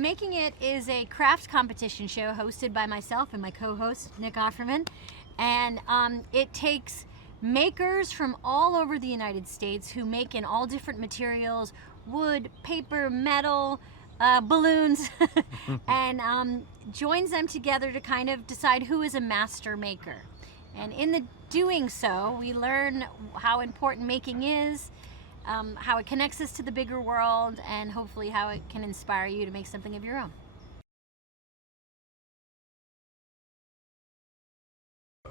Making It is a craft competition show hosted by myself and my co-host, Nick Offerman. And it takes makers from all over the United States who make in all different materials, wood, paper, metal, balloons, and joins them together to kind of decide who is a master maker. And in the doing so, we learn how important making is, how it connects us to the bigger world, and hopefully how it can inspire you to make something of your own.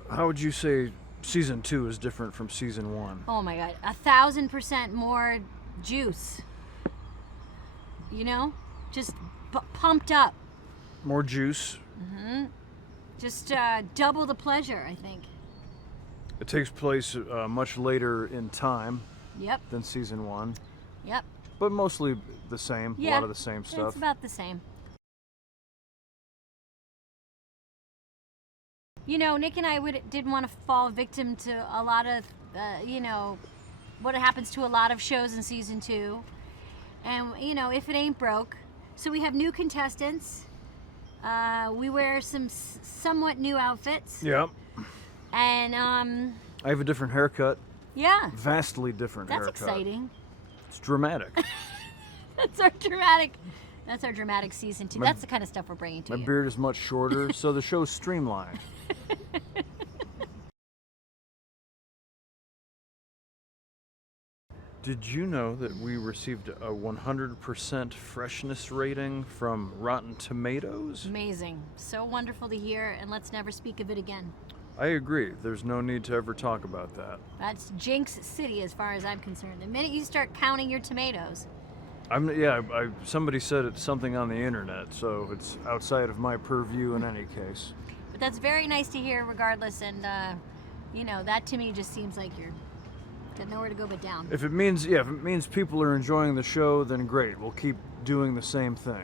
How would you say season 2 is different from season 1? Oh my God, 1,000% more juice. You know, just pumped up. More juice. Mm-hmm. Just double the pleasure, I think. It takes place much later in time. Yep. Than season 1. Yep. But mostly the same. Yeah, a lot of the same stuff. It's about the same. You know, Nick and I didn't want to fall victim to a lot of, you know, what happens to a lot of shows in season 2. And, you know, if it ain't broke. So we have new contestants. We wear some somewhat new outfits. Yep. And, I have a different haircut. Yeah. Vastly different haircut. That's exciting. It's dramatic. That's our dramatic season 2. That's the kind of stuff we're bringing to you. My beard is much shorter, so the show's streamlined. Did you know that we received a 100% freshness rating from Rotten Tomatoes? Amazing. So wonderful to hear, and let's never speak of it again. I agree. There's no need to ever talk about that. That's Jinx City as far as I'm concerned. The minute you start counting your tomatoes. Somebody said it's something on the internet, so it's outside of my purview in any case. But that's very nice to hear regardless, and you know, that to me just seems like you're got nowhere to go but down. If it means people are enjoying the show, then great. We'll keep doing the same thing.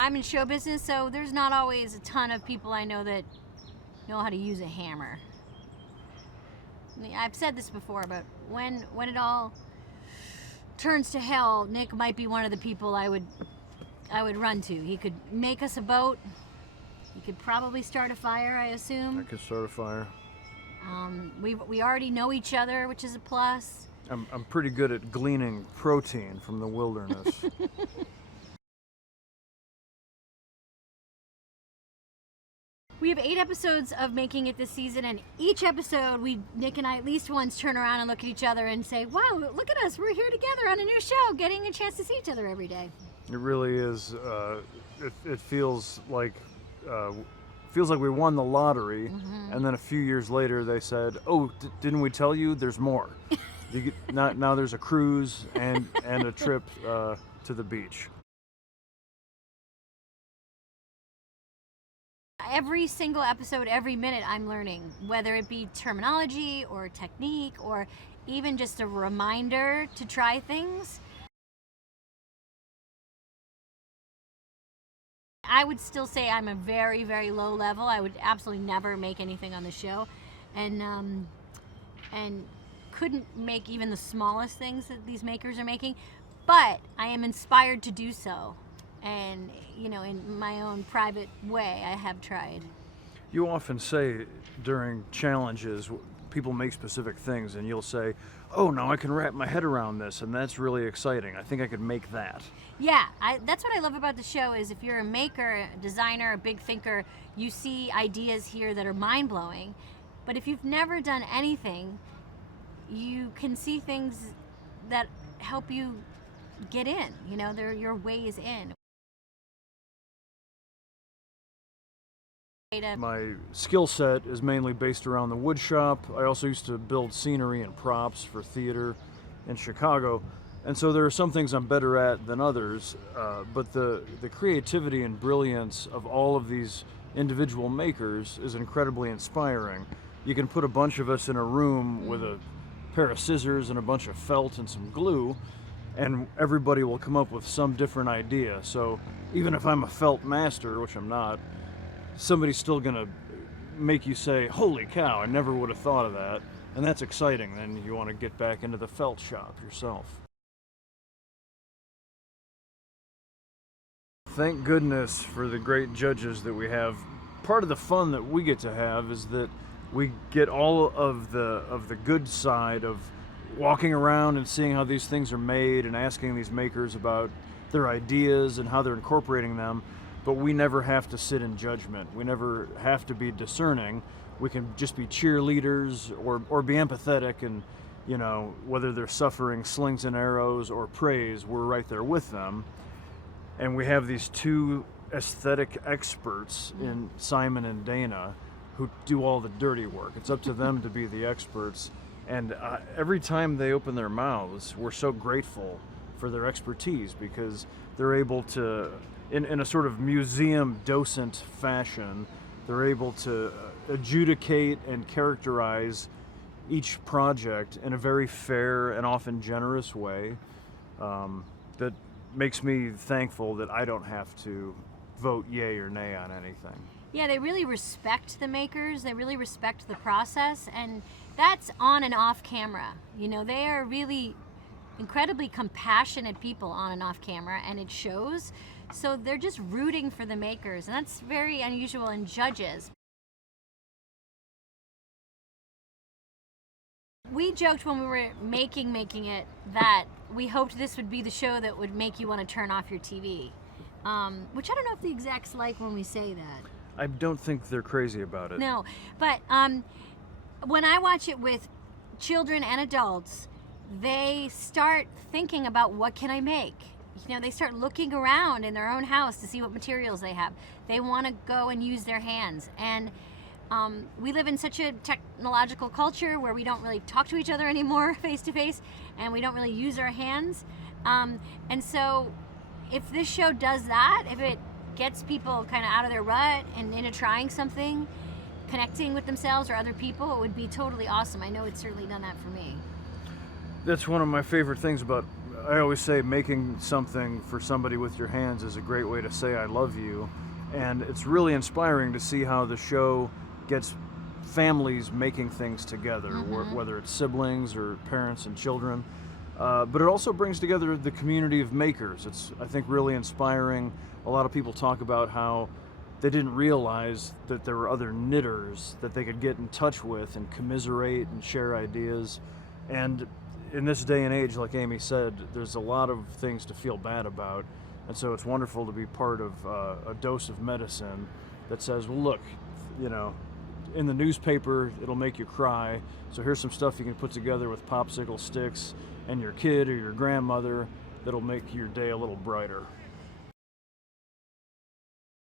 I'm in show business, so there's not always a ton of people I know that know how to use a hammer. I've said this before, but when it all turns to hell, Nick might be one of the people I would run to. He could make us a boat. He could probably start a fire, I assume. I could start a fire. We already know each other, which is a plus. I'm pretty good at gleaning protein from the wilderness. We have 8 episodes of Making It this season, and each episode, Nick and I at least once turn around and look at each other and say, wow, look at us, we're here together on a new show, getting a chance to see each other every day. It really is, it feels like we won the lottery, and then a few years later they said, oh, didn't we tell you, there's more. Now there's a cruise and a trip to the beach. Every single episode, every minute, I'm learning, whether it be terminology or technique or even just a reminder to try things. I would still say I'm a very, very low level. I would absolutely never make anything on the show, and couldn't make even the smallest things that these makers are making, but I am inspired to do so. And, you know, in my own private way, I have tried. You often say during challenges, people make specific things, and you'll say, oh, now I can wrap my head around this, and that's really exciting. I think I could make that. Yeah, that's what I love about the show is if you're a maker, a designer, a big thinker, you see ideas here that are mind-blowing. But if you've never done anything, you can see things that help you get in. You know, they're your ways in. My skill set is mainly based around the wood shop. I also used to build scenery and props for theater in Chicago, and so there are some things I'm better at than others, but the creativity and brilliance of all of these individual makers is incredibly inspiring. You can put a bunch of us in a room with a pair of scissors and a bunch of felt and some glue, and everybody will come up with some different idea. So even if I'm a felt master, which I'm not, somebody's still gonna make you say, holy cow, I never would have thought of that. And that's exciting. Then you want to get back into the felt shop yourself. Thank goodness for the great judges that we have. Part of the fun that we get to have is that we get all of the good side of walking around and seeing how these things are made and asking these makers about their ideas and how they're incorporating them. But we never have to sit in judgment. We never have to be discerning. We can just be cheerleaders or be empathetic, and whether they're suffering slings and arrows or praise, we're right there with them. And we have these two aesthetic experts in Simon and Dana who do all the dirty work. It's up to them to be the experts. And every time they open their mouths, we're so grateful for their expertise, because they're able to, in a sort of museum docent fashion, they're able to adjudicate and characterize each project in a very fair and often generous way that makes me thankful that I don't have to vote yay or nay on anything. Yeah, they really respect the makers. They really respect the process, and that's on and off camera. They are really incredibly compassionate people on and off camera, and it shows. So they're just rooting for the makers, and that's very unusual in judges. We joked when we were making it that we hoped this would be the show that would make you want to turn off your TV, which I don't know if the execs like when we say that. I don't think they're crazy about it. No, but when I watch it with children and adults, they start thinking about, what can I make? They start looking around in their own house to see what materials they have. They want to go and use their hands. And we live in such a technological culture where we don't really talk to each other anymore face to face, and we don't really use our hands. And so if this show does that, if it gets people kind of out of their rut and into trying something, connecting with themselves or other people, it would be totally awesome. I know it's certainly done that for me. That's one of my favorite things about, I always say, making something for somebody with your hands is a great way to say I love you. And it's really inspiring to see how the show gets families making things together, whether it's siblings or parents and children. But it also brings together the community of makers. It's, I think, really inspiring. A lot of people talk about how they didn't realize that there were other knitters that they could get in touch with and commiserate and share ideas. And in this day and age, like Amy said, there's a lot of things to feel bad about. And so it's wonderful to be part of a dose of medicine that says, well, look, in the newspaper, it'll make you cry. So here's some stuff you can put together with popsicle sticks and your kid or your grandmother that'll make your day a little brighter.